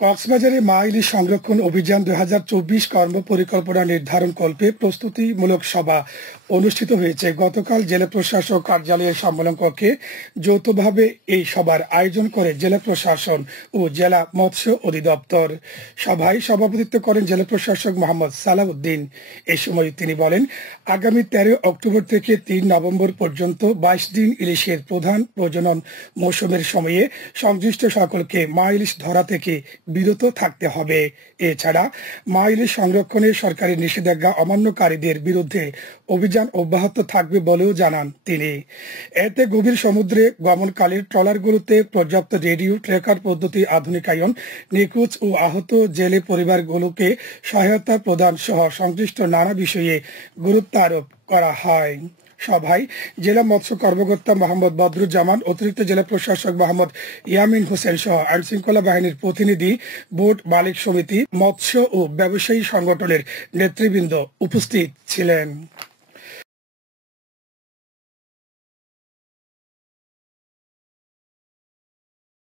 কক্সবাজারে মা ইলিশ সংরক্ষণ অভিযান 2024 কর্ম পরিকল্পনা নির্ধারণকল্পে প্রস্তুতিমূলক সভা অনুষ্ঠিত হয়েছে। গতকাল জেলা প্রশাসক কার্যালয়ের সম্মেলন কক্ষে যৌথভাবে এই সভার আয়োজন করে জেলা প্রশাসন ও জেলা মৎস্য অধিদপ্তর। সভায় সভাপতিত্ব করেন জেলা প্রশাসক মোহাম্মদ সালাউদ্দিন। এ সময় তিনি বলেন, আগামী 13 অক্টোবর থেকে 3 নভেম্বর পর্যন্ত 22 দিন ইলিশের প্রধান প্রজনন মৌসুমের সময়ে সংশ্লিষ্ট সকলকে মা ইলিশ ধরা থেকে বিরত থাকতে হবে। এছাড়া মা ইলিশ সংরক্ষণে সরকারি নিষেধাজ্ঞা অমান্যকারীদের বিরুদ্ধে অভিযান অব্যাহত থাকবে বলেও জানান তিনি। এতে গভীর সমুদ্রে গমনকালে ট্রলারগুলোতে পর্যাপ্ত রেডিও ট্র্যাকার পদ্ধতি আধুনিকায়ন, নিখোঁজ ও আহত জেলে পরিবারগুলোকে সহায়তা প্রদান সহ সংশ্লিষ্ট নানা বিষয়ে গুরুত্ব আরোপ করা হয়। সভায় জেলা মৎস্য কর্মকর্তা মোহাম্মদ বদরুজ্জামান, অতিরিক্ত জেলা প্রশাসক মোহাম্মদ ইয়ামিন হোসেন সহ আইনশৃঙ্খলা বাহিনীর প্রতিনিধি, বোট মালিক সমিতি, মৎস্য ও ব্যবসায়ী সংগঠনের নেতৃবৃন্দ উপস্থিত ছিলেন।